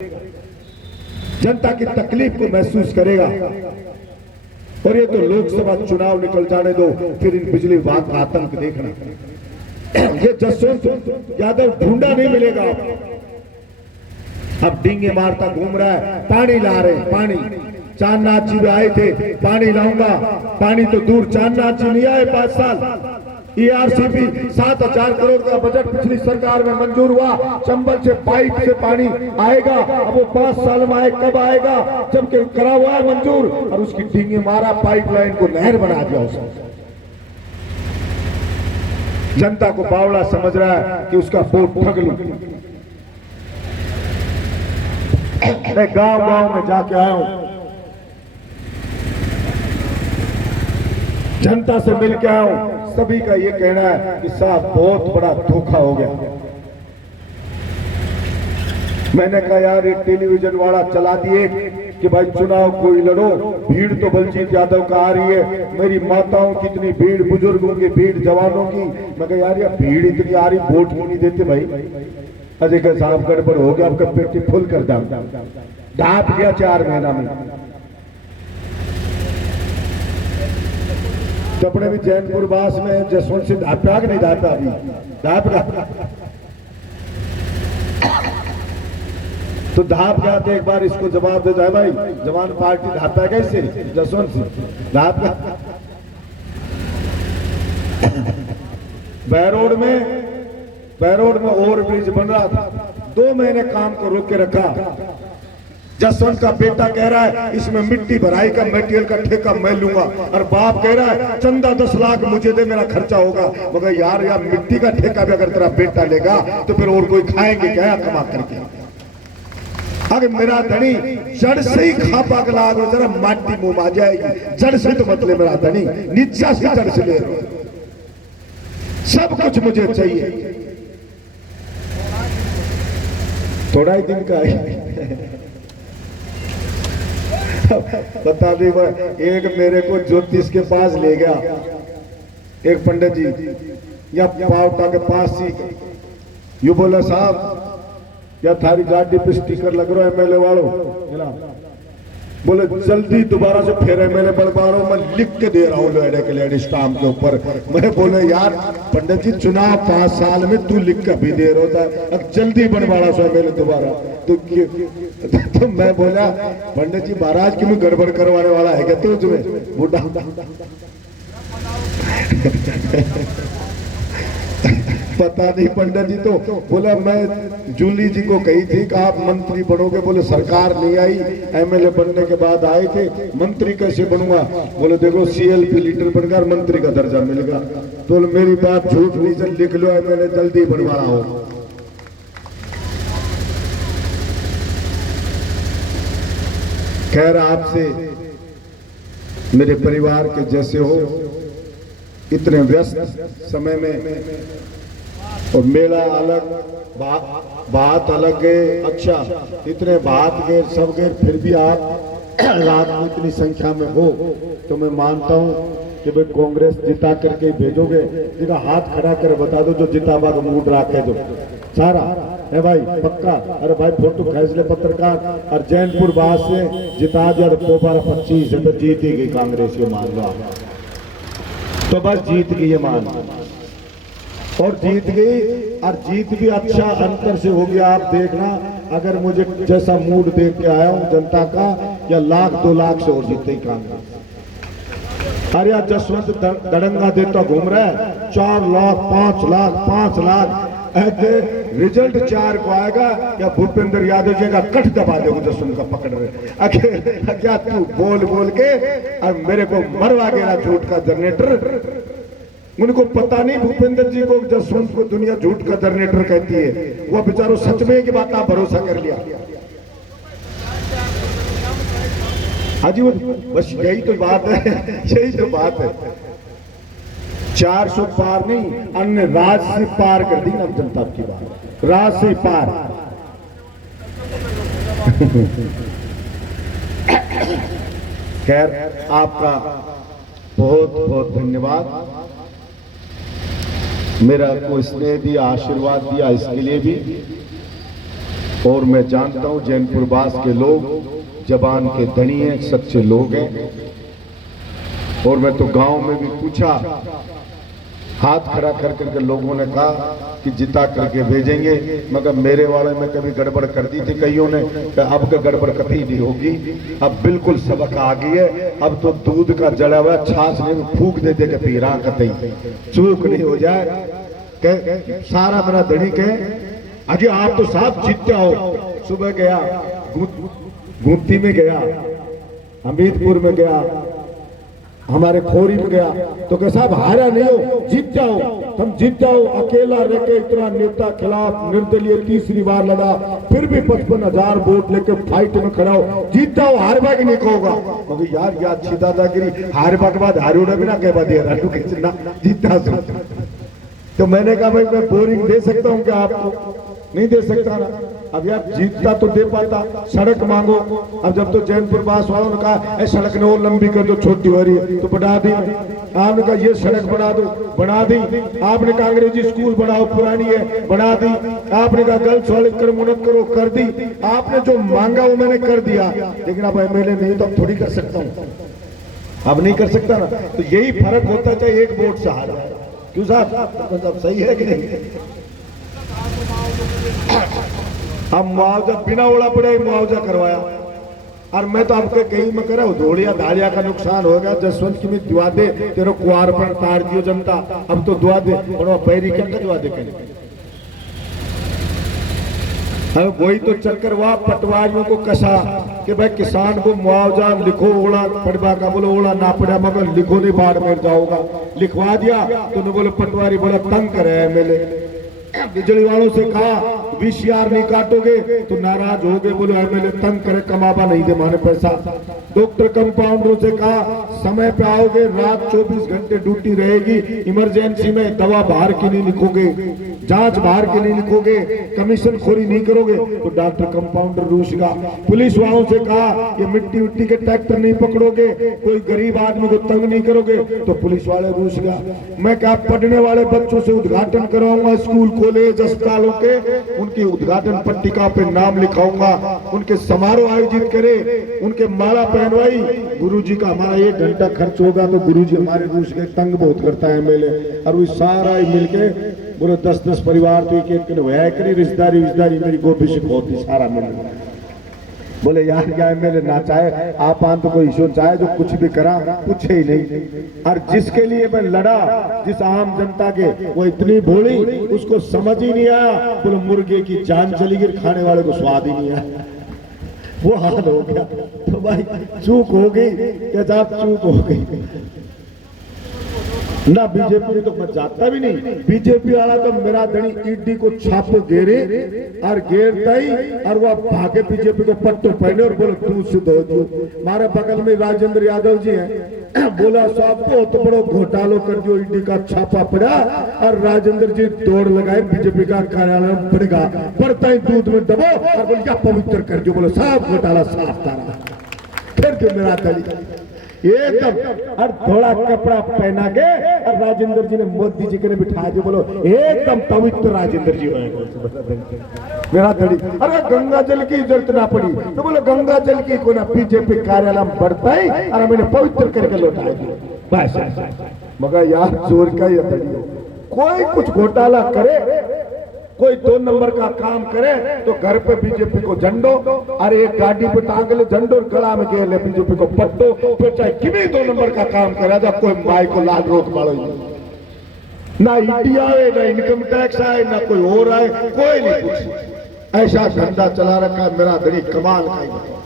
जनता की तकलीफ को महसूस करेगा। और ये तो लोकसभा चुनाव निकल जाने दो, फिर इन बिजली विभाग का आतंक देखना। ये जसवंत यादव ढूंढा नहीं मिलेगा। अब डींगे मारता घूम रहा है, पानी ला रहे हैं, पानी। चांदनाथ जी भी आए थे, पानी लाऊंगा, पानी तो दूर, चांदनाथ जी नहीं आए 5 साल। ERCP 7,000 करोड़ का बजट पिछली सरकार में मंजूर हुआ, चंबल से पाइप से पानी आएगा। अब वो 5 साल में आए, कब आएगा? जबकि करा हुआ है मंजूर, और उसकी डींगे मारा, पाइपलाइन को नहर बना दिया उसने। जनता को बावड़ा समझ रहा है कि उसका वोट ठग लूं। मैं गांव में जाके आया हूं, जनता से मिल के आया हूं। सभी का ये कहना है कि साहब बहुत बड़ा धोखा हो गया। मैंने कहा यार ये टेलीविजन वाला चला दिए कि भाई चुनाव कोई लड़ो, भीड़ तो बलजीत यादव का आ रही है, मेरी माताओं की इतनी भीड़, बुजुर्गों की भीड़, जवानों की। मैं कहा यार भीड़ इतनी आ रही, वोट क्यों नहीं देते भाई? अजय का साहब गड़बड़ हो गया, आपका पेटी फुल कर ढाप दिया 4 महीना में। अपने भी जैनपुर बास में जसवंत सिंह धापा नहीं धापा, अभी धापा तो धाप गया तो एक बार इसको जवाब देता है भाई, जवान पार्टी धापा कैसे? जसवंत सिंह धाप बैरोड में ओवर ब्रिज बन रहा था, 2 महीने काम को रोक के रखा। जसवंत का बेटा कह रहा है इसमें मिट्टी भराई का मटेरियल का ठेका मैं लूंगा, और बाप कह रहा है चंदा 10 लाख मुझे दे, मेरा खर्चा होगा। मगर यार मिट्टी का ठेका भी अगर तेरा बेटा लेगा तो फिर और कोई खाएंगे क्या कमा करके? अगर मेरा धनी जड़ से ही खापा के लाग जरा माटी मुंह आ जाएगी, जड़ से तो मतलब मेरा धनी नीचा से जड़ से ले, सब कुछ मुझे चाहिए। थोड़ा ही दिन का है बता दी। एक मेरे को ज्योतिष के पास ले गया एक पंडित जी, या पावटा के पास ही, यू बोला साहब या थारी गाड़ी पे स्टिकर लग रहा है MLA वालों, बोले जल्दी दोबारा से फिर MLA बनवा रहा हूं, मैं लिख के दे रहा हूँ लेडे के लेडी स्टाम्प के ऊपर। मैं बोले यार पंडित जी चुनाव 5 साल में तू लिख के भी दे रहा था, अब जल्दी बनवा रहा सो MLA दोबारा तो मैं बोला पंडित जी महाराज की मैं गड़बड़ करवाने वाला है क्या तो तुम्हें बूढ़ा? पता नहीं पंडित जी तो बोला मैं जूली जी को कही थी कि आप मंत्री बनोगे, बोले सरकार नहीं आई, MLA बनने के बाद आए थे, मंत्री कैसे बनूंगा? बोले देखो CLP लीडर बनकर मंत्री का दर्जा मिलेगा। तो मेरी बात झूठ नहीं, से लिख लो MLA जल्दी बनवा रहा हूं। खैर आपसे मेरे परिवार के जैसे हो, इतने व्यस्त समय में, और मेला अलग, बात अलग है, अच्छा इतने बात गए सब गए, फिर भी आप रात में इतनी संख्या में हो तो मैं मानता हूं कि भाई कांग्रेस जिता करके भेजोगे। जिनका हाथ खड़ा कर बता दो जो जिताबा का मूड रखे दो सारा है भाई पक्का। अरे भाई फोटो खींच ले पत्रकार, और जैनपुर बास से जिता दिया तो दोबारा 25 से तो जीत ही गई कांग्रेस, ये मान लो तो बस जीत गई ये मान, और जीत गई, और जीत भी अच्छा अंतर से हो गया। आप देखना अगर मुझे जैसा मूड देख के आया हूं जनता का, या 1,00,000-2 लाख से और जीते ही कांग्रेस। अरे यार जसवंत दड़ंगा देता घूम रहा है, 4 लाख 5 लाख 5 लाख ऐसे रिजल्ट 4 को आएगा, या भूपेंद्र यादव जी का कट दबा देगा जसवंत का पकड़ रहे। क्या तू बोल बोल के और मेरे को मरवा गया झूठ का जनरेटर। उनको पता नहीं भूपेंद्र जी को, जसवंत को दुनिया झूठ का जनरेटर कहती है, वो बेचारों सच में की बात आप भरोसा कर लिया। हाजी बस यही तो बात है, यही तो बात है। 400 पार नहीं, अन्य राज से पार कर दी ना जनता की बात, राज से पार। खैर आपका बहुत बहुत धन्यवाद, मेरा को स्नेह दिया, आशीर्वाद दिया, इसके लिए भी। और मैं जानता हूं जैनपुर बास के लोग जबान के धनी हैं, सच्चे लोग हैं। और मैं तो गांव में भी पूछा, हाथ खड़ा कर करके लोगों ने कहा कि जिता करके भेजेंगे, मगर मेरे वाले में कभी गड़बड़ कर दी थी कईयों ने, अब का गड़बड़ कभी नहीं होगी। अब बिल्कुल सबक आ गई है। अब तो दूध का जड़ा हुआ छाछ नहीं फूक दे के पी रहा, कतई चूक नहीं हो जाए। सारा मेरा धनी के अजी आप तो साहब जीतते हो। सुबह गया गुमती में गया, हमीदपुर में गया, हमारे खोरी में गया, तो कह साहब हारा नहीं हो, जीत जाओ, तुम जीत जाओ। अकेला रह के इतना नेता खिलाफ निर्दलीय तीसरी बार लड़ा, फिर भी 55,000 वोट लेके फाइट में खड़ा हो, जीत जाओ, हारबा की नहीं कहोगा। मगर यार ये अच्छी दादागिरी, हारबा के बाद हारूड़ा भी ना कह पा दिया जीता। तो मैंने कहा भाई मैं बोरिंग दे सकता हूँ क्या आपको? नहीं दे सकता ना। अब यार जीतता तो दे पाता, सड़क मांगो। अब जब तो जैनपुर बास वालों ने कहा सड़क ने और लंबी कर दो, छोटी हो रही है, तो बढ़ा दी। आपने कहा ये सड़क बना दो, बना दी। आपने कहा अंग्रेजी स्कूल बनाओ, पुरानी है, बना दी। आपने कहा गर्ल्स वाले कर मुनत करो, कर दी। आपने जो मांगा वो मैंने कर दिया। लेकिन अब एमएलए नहीं तो अब थोड़ी कर सकता हूँ, अब नहीं कर सकता ना। तो यही फर्क होता है, चाहे एक वोट से हार जाए। क्यों साहब, मतलब सही है कि नहीं? अब मुआवजा बिना ओला पड़े मुआवजा करवाया। और मैं तो आपके कहीं में करा धोड़िया धाड़िया का नुकसान हो गया। जसवंत की में दुआ दे, तेरे कुआर पर तार दियो जनता, अब तो दुआ दे, पैरी क्या दुआ दे करें। अब वही तो चक्कर हुआ पटवारियों को कसा कि भाई किसान को मुआवजा लिखो, ओला पड़वा का, बोलो ओला ना पड़ा मगर लिखो नहीं, बाढ़ में जाओगा। लिखवा दिया तो बोले पटवारी बोला तंग करे एमएलए। बिजली वालों से कहा वीसीआर नहीं काटोगे तो नाराज हो गए, बोले एमएलए तंग करे, कमाबा नहीं दे माने पैसा। डॉक्टर कंपाउंडरों से कहा समय पे आओगे, रात 24 घंटे ड्यूटी रहेगी, इमरजेंसी में दवा बाहर की नहीं लिखोगे, जांच बाहर की नहीं लिखोगे, कमीशन खोरी नहीं करोगे तो डॉक्टर कंपाउंडर रूसगा। पुलिस वालों से कहा ये मिट्टी उट्टी के ट्रैक्टर नहीं पकड़ोगे, कोई गरीब आदमी को तंग नहीं करोगे तो पुलिस वाले रूसगा। मैं क्या पढ़ने वाले बच्चों से उद्घाटन कराऊंगा स्कूल कॉलेज अस्पतालों के, उनकी उद्घाटन पट्टिका पे नाम लिखाऊंगा, उनके समारोह आयोजित करे, उनके माला पहनवाई। गुरुजी का हमारा 1 घंटा खर्च होगा तो गुरुजी हमारे रूस के तंग बहुत करता है एमएलए। और वो सारा मिलके बोले 10-10 परिवार तो एक करी रिश्तेदारी मेरी गोभी से होती सारा मिल। बोले यार क्या एमएलए ना चाहे आप आन तो कोई इशू चाहे जो कुछ भी करा पूछे ही नहीं। और जिसके लिए मैं लड़ा, जिस आम जनता के, वो इतनी भोली उसको समझ ही नहीं आया। बोले मुर्गे की जान चली गई, खाने वाले को स्वाद ही नहीं आया। वो हाल हो गया। तो भाई चूक हो गई, क्या चूक हो गई ना। बीजेपी में तो मैं जाता भी नहीं। बीजेपी वाला तो मेरा धनी ईडी को छापो घेरे और घेरता ही और वो भागे बीजेपी को पट्टो पहने और बोले तू सिद्ध हो जो। हमारे बगल में राजेंद्र यादव जी हैं, बोला साहब बहुत बड़ो घोटालो कर दियो, ईडी का छापा पड़ा और राजेंद्र जी दौड़ लगाए बीजेपी का कार्यालय पड़ेगा, पड़ता ही दूध में दबो और बोल क्या पवित्र कर दियो। बोले साहब घोटाला साफ तारा। फिर क्यों मेरा धनी एकदम और थोड़ा कपड़ा पहना के और राजेंद्र जी ने मोदी जी के बिठा दिया। बोलो एकदम पवित्र राजेंद्र जी मेरा धड़ी। अरे गंगा जल की जरूरत ना पड़ी तो बोलो गंगा जल की को ना बीजेपी कार्यालय में बढ़ता ही और मैंने पवित्र करके लौटा दिया बस। मगर यार जोर का ये धड़ी, कोई कुछ घोटाला करे, कोई 2 नंबर का काम करे तो घर पे बीजेपी को झंडो, अरे एक गाड़ी पे टांग ले झंडो, गला में के ले बीजेपी को पट्टो, फिर चाहे किसी 2 नंबर का काम करे जा कोई माई को लाल रोक पाड़ो। ना ईडी आए, ना इनकम टैक्स आए, ना कोई और आए, कोई नहीं कुछ। ऐसा धंधा चला रखा है मेरा धनी, कमाल का।